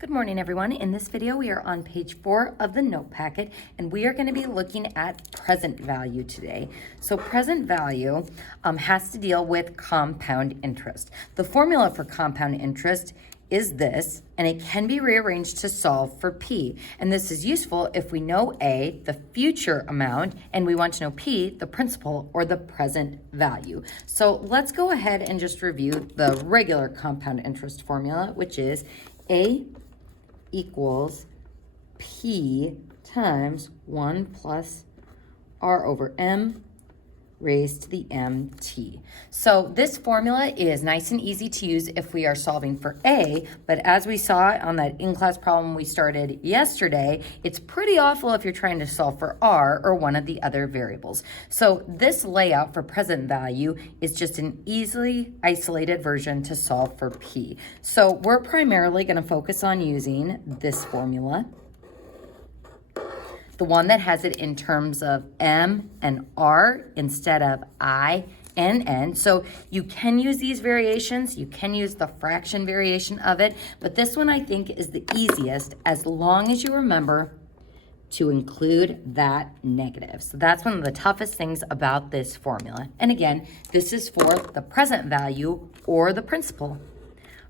Good morning, everyone. In this video, we are on page 4 of the note packet, and we are going to be looking at present value today. So present value has to deal with compound interest. The formula for compound interest is this, and it can be rearranged to solve for P. And this is useful if we know A, the future amount, and we want to know P, the principal or the present value. So let's go ahead and just review the regular compound interest formula, which is A equals P times 1 plus R over M raised to the MT. So this formula is nice and easy to use if we are solving for A, but as we saw on that in-class problem we started yesterday, it's pretty awful if you're trying to solve for R or one of the other variables. So this layout for present value is just an easily isolated version to solve for P. So we're primarily going to focus on using this formula, the one that has it in terms of M and R instead of I and N. So you can use these variations, you can use the fraction variation of it, but this one I think is the easiest as long as you remember to include that negative. So that's one of the toughest things about this formula. And again, this is for the present value or the principal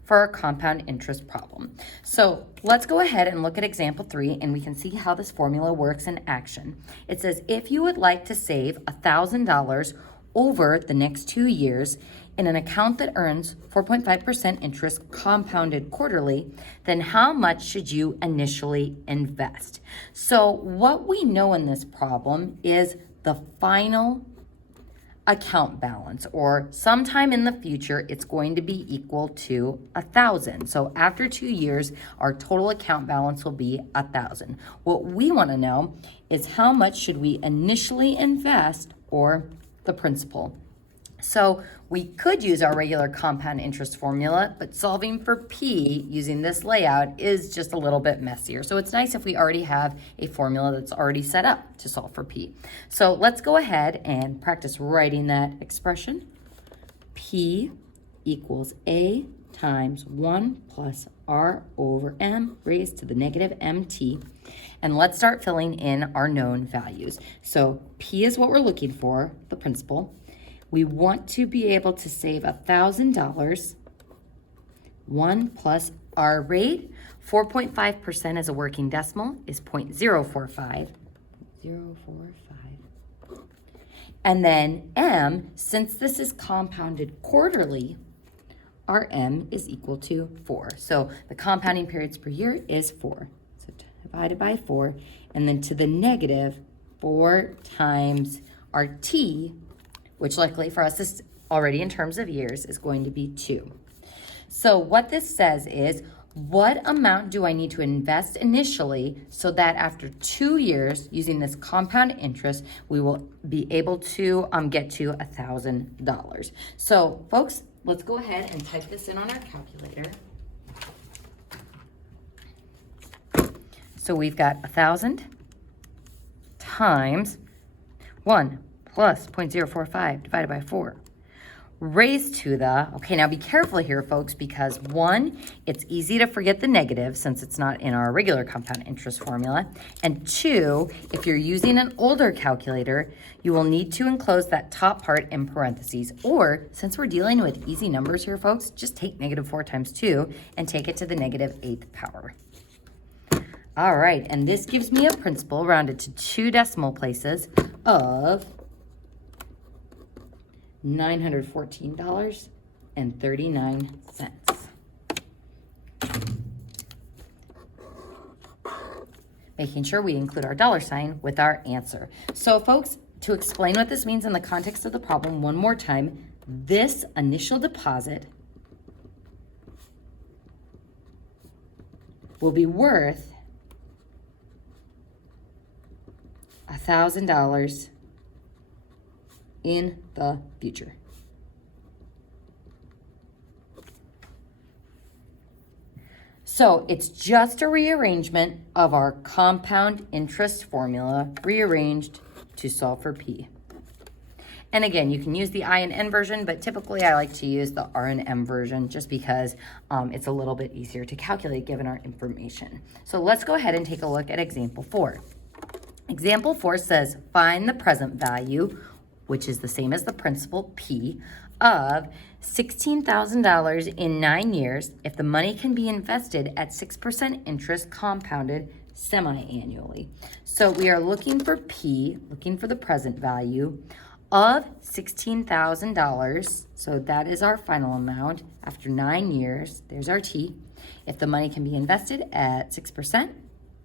for our compound interest problem. So let's go ahead and look at example 3 and we can see how this formula works in action. It says if you would like to save $1,000 over the next 2 years in an account that earns 4.5% interest compounded quarterly, then how much should you initially invest? So what we know in this problem is the final account balance, or sometime in the future it's going to be equal to 1,000. So after 2 years our total account balance will be 1,000. What we want to know is how much should we initially invest, or the principal. So we could use our regular compound interest formula, but solving for P using this layout is just a little bit messier. So it's nice if we already have a formula that's already set up to solve for P. So let's go ahead and practice writing that expression. P equals A times 1 plus R over M raised to the negative MT. And let's start filling in our known values. So P is what we're looking for, the principal. We want to be able to save $1,000. 1 plus our rate, 4.5% as a working decimal is 0.045. 0.045. And then M, since this is compounded quarterly, our M is equal to 4. So the compounding periods per year is 4. So divided by 4, and then to the negative 4 times our T, which luckily for us is already in terms of years, is going to be 2. So what this says is, what amount do I need to invest initially so that after 2 years, using this compound interest, we will be able to get to $1,000. So folks, let's go ahead and type this in on our calculator. So we've got 1,000 times 1 plus 0.045 divided by 4 raised to the, okay, now be careful here, folks, because 1, it's easy to forget the negative since it's not in our regular compound interest formula. And 2, if you're using an older calculator, you will need to enclose that top part in parentheses. Or, since we're dealing with easy numbers here, folks, just take negative 4 times 2 and take it to the negative 8th power. All right, and this gives me a principal rounded to 2 decimal places of $914.39. Making sure we include our dollar sign with our answer. So folks, to explain what this means in the context of the problem one more time, this initial deposit will be worth $1,000 in the future. So it's just a rearrangement of our compound interest formula rearranged to solve for P. And again, you can use the I and N version, but typically I like to use the R and M version just because it's a little bit easier to calculate given our information. So let's go ahead and take a look at example 4. Example 4 says, find the present value, which is the same as the principal, P, of $16,000 in 9 years if the money can be invested at 6% interest compounded semi-annually. So we are looking for P, looking for the present value of $16,000. So that is our final amount after 9 years. There's our T. If the money can be invested at 6%,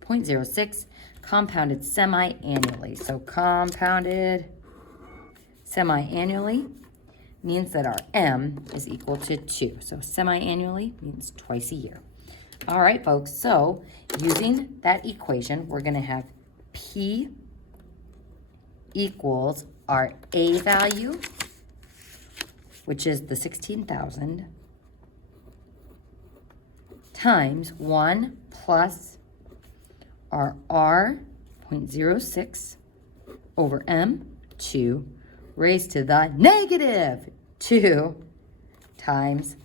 0.06, compounded semi-annually. So compounded semi-annually means that our M is equal to 2. So semi-annually means twice a year. All right, folks, so using that equation, we're going to have P equals our A value, which is the 16,000, times 1 plus our R, 0.06, over M, 2, raised to the negative 2 times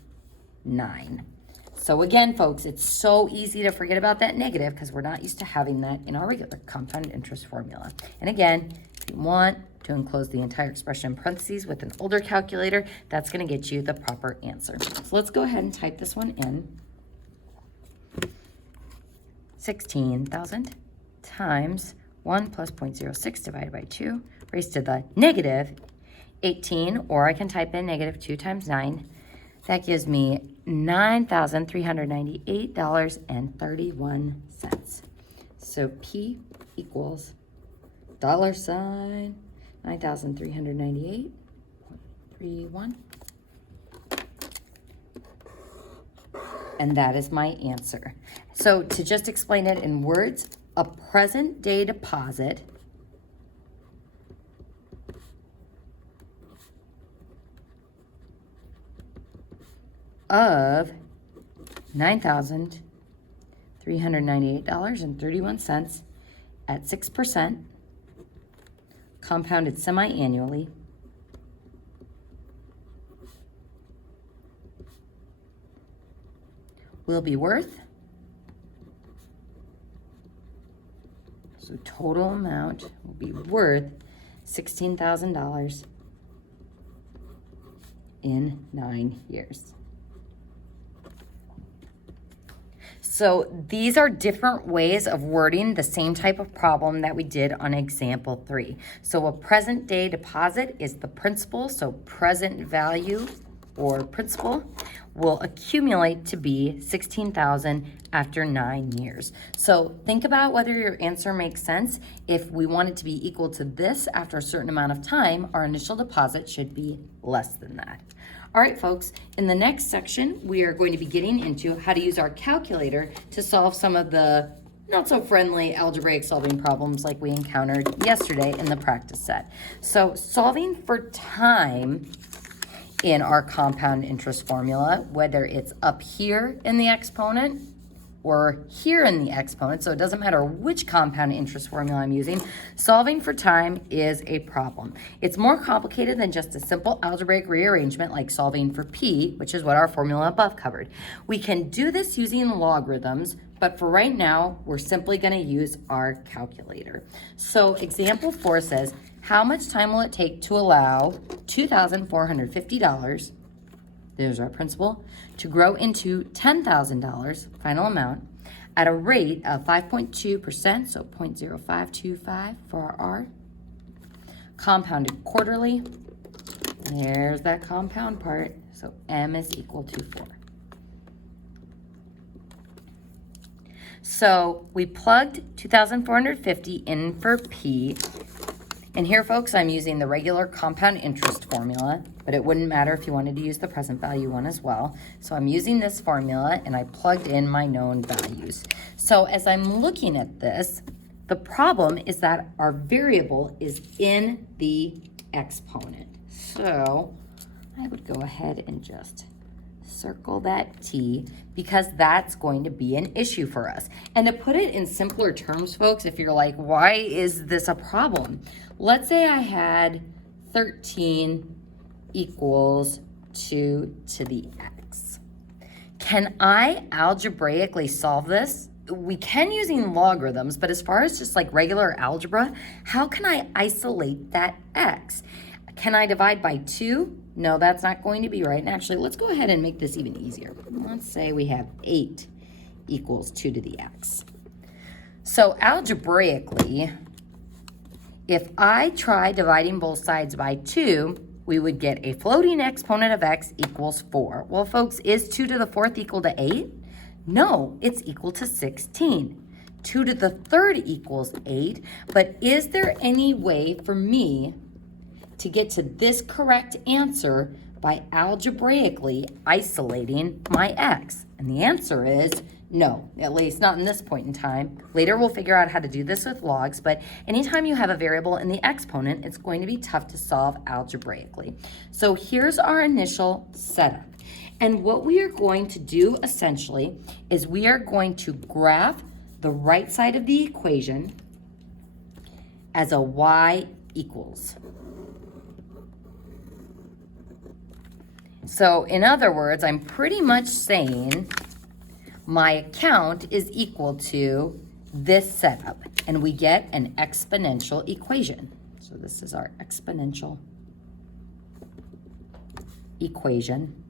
9. So again, folks, it's so easy to forget about that negative because we're not used to having that in our regular compound interest formula. And again, if you want to enclose the entire expression in parentheses with an older calculator, that's going to get you the proper answer. So let's go ahead and type this one in. 16,000 times 1 plus 0.06 divided by 2 raised to the negative 18, or I can type in negative 2 times 9. That gives me $9,398.31. So P equals $9,398.31. And that is my answer. So to just explain it in words, a present day deposit of $9,398.31 at 6%, compounded semi-annually, will be worth, so total amount will be worth $16,000 in 9 years. So these are different ways of wording the same type of problem that we did on example 3. So a present day deposit is the principal, so present value or principal will accumulate to be 16,000 after 9 years. So think about whether your answer makes sense. If we want it to be equal to this after a certain amount of time, our initial deposit should be less than that. All right, folks, in the next section, we are going to be getting into how to use our calculator to solve some of the not so friendly algebraic solving problems like we encountered yesterday in the practice set. So solving for time in our compound interest formula, whether it's up here in the exponent or here in the exponent, so it doesn't matter which compound interest formula I'm using, solving for time is a problem. It's more complicated than just a simple algebraic rearrangement like solving for p, which is what our formula above covered. We can do this using logarithms, but for right now, we're simply going to use our calculator. So example 4 says, how much time will it take to allow $2,450, there's our principal, to grow into $10,000, final amount, at a rate of 5.2%, so 0.0525 for our R, compounded quarterly. There's that compound part, so M is equal to 4. So we plugged 2,450 in for P. And here, folks, I'm using the regular compound interest formula, but it wouldn't matter if you wanted to use the present value one as well. So I'm using this formula, and I plugged in my known values. So as I'm looking at this, the problem is that our variable is in the exponent. So I would go ahead and just circle that T because that's going to be an issue for us. And to put it in simpler terms, folks, if you're like, why is this a problem? Let's say I had 13 equals 2 to the x. Can I algebraically solve this? We can using logarithms, but as far as just like regular algebra, how can I isolate that x? Can I divide by 2? No, that's not going to be right. And actually, let's go ahead and make this even easier. Let's say we have 8 equals 2 to the x. So algebraically, if I try dividing both sides by 2, we would get a floating exponent of x equals 4. Well, folks, is 2 to the 4th equal to 8? No, it's equal to 16. 2 to the 3rd equals 8, but is there any way for me to get to this correct answer by algebraically isolating my x? And the answer is no, at least not in this point in time. Later we'll figure out how to do this with logs, but anytime you have a variable in the exponent, it's going to be tough to solve algebraically. So here's our initial setup. And what we are going to do essentially is we are going to graph the right side of the equation as a y equals. So in other words, I'm pretty much saying my account is equal to this setup, and we get an exponential equation. So this is our exponential equation.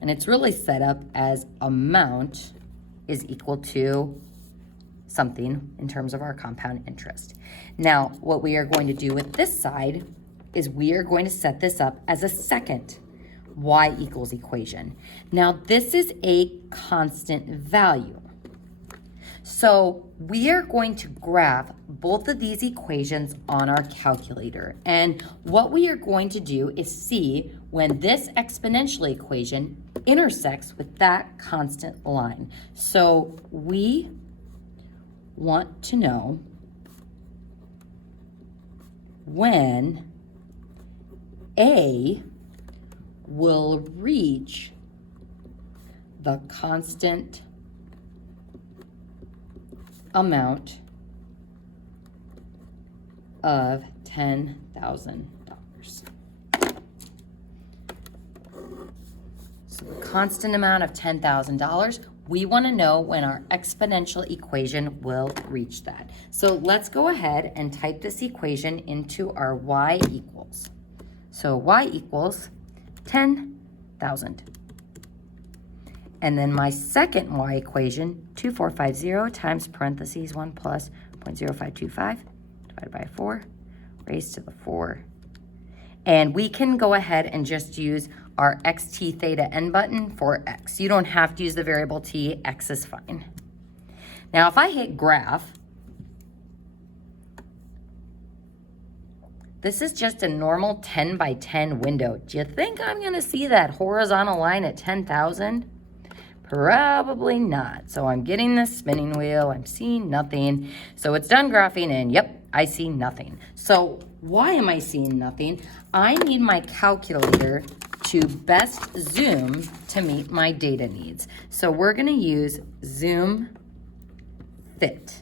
And it's really set up as amount is equal to something in terms of our compound interest. Now, what we are going to do with this side is we are going to set this up as a second y equals equation. Now, this is a constant value. So we are going to graph both of these equations on our calculator. And what we are going to do is see when this exponential equation intersects with that constant line. So we want to know when A will reach the constant amount of $10,000. So the constant amount of $10,000, we want to know when our exponential equation will reach that. So let's go ahead and type this equation into our y equals. So y equals 10,000. And then my second y equation, 2450 times parentheses 1 plus 0.0525 divided by 4 raised to the 4. And we can go ahead and just use our xt theta n button for x. You don't have to use the variable t, x is fine. Now if I hit graph, this is just a normal 10 by 10 window. Do you think I'm gonna see that horizontal line at 10,000? Probably not. So I'm getting this spinning wheel, I'm seeing nothing. So it's done graphing and yep, I see nothing. So why am I seeing nothing? I need my calculator to best zoom to meet my data needs. So we're gonna use zoom fit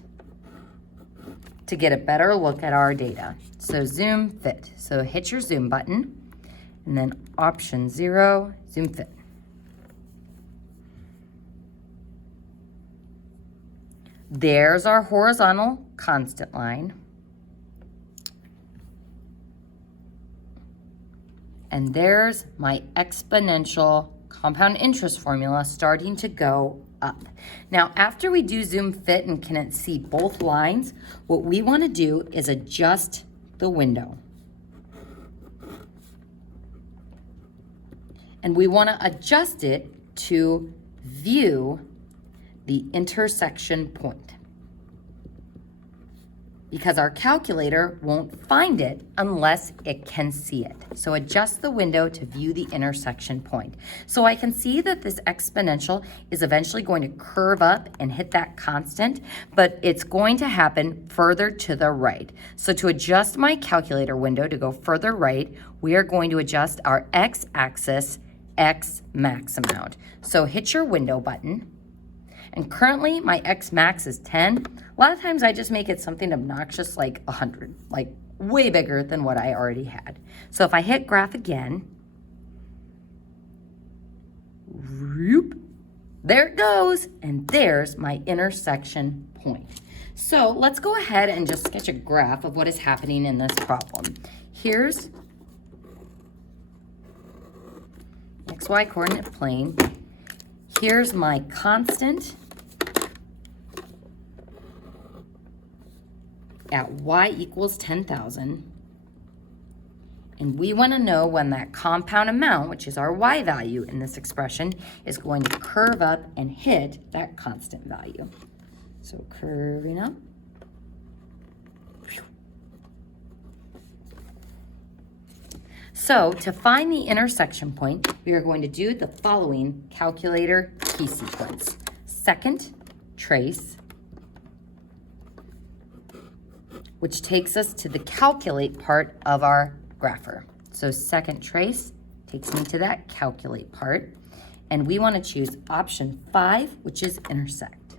to get a better look at our data. So zoom fit. So hit your zoom button and then option 0, zoom fit. There's our horizontal constant line. And there's my exponential compound interest formula starting to go up. Now, after we do zoom fit and can see both lines, what we want to do is adjust the window. And we want to adjust it to view the intersection point, because our calculator won't find it unless it can see it. So adjust the window to view the intersection point. So I can see that this exponential is eventually going to curve up and hit that constant, but it's going to happen further to the right. So to adjust my calculator window to go further right, we are going to adjust our x-axis x max amount. So hit your window button. And currently my X max is 10. A lot of times I just make it something obnoxious like 100, like way bigger than what I already had. So if I hit graph again, there it goes, and there's my intersection point. So let's go ahead and just sketch a graph of what is happening in this problem. Here's XY coordinate plane. Here's my constant at y equals 10,000. And we want to know when that compound amount, which is our y value in this expression, is going to curve up and hit that constant value. So curving up. So to find the intersection point, we are going to do the following calculator key sequence. Second trace, which takes us to the calculate part of our grapher. So second trace takes me to that calculate part, and we want to choose option 5, which is intersect.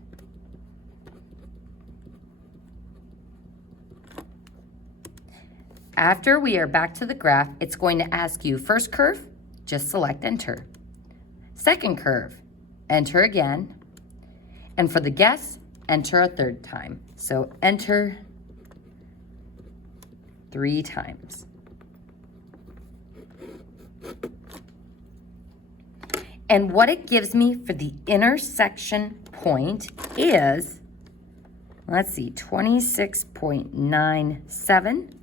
After we are back to the graph, it's going to ask you first curve, just select enter. Second curve, enter again. And for the guess, enter a third time. So enter 3 times. And what it gives me for the intersection point is, let's see, 26.97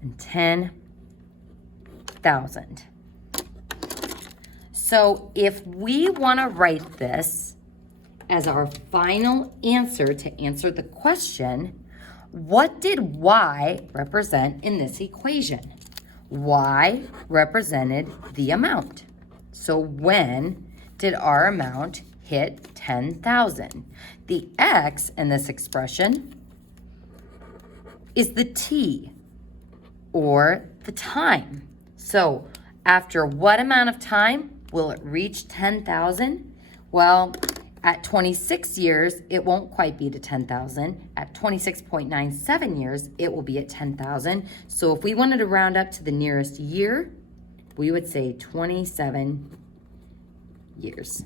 and 10,000. So if we want to write this as our final answer to answer the question, what did y represent in this equation? Y represented the amount. So when did our amount hit 10,000? The x in this expression is the t, or the time. So after what amount of time will it reach 10,000? Well, at 26 years, it won't quite be to 10,000. At 26.97 years, it will be at 10,000. So if we wanted to round up to the nearest year, we would say 27 years.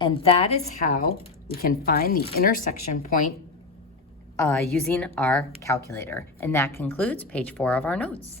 And that is how we can find the intersection point using our calculator. And that concludes page 4 of our notes.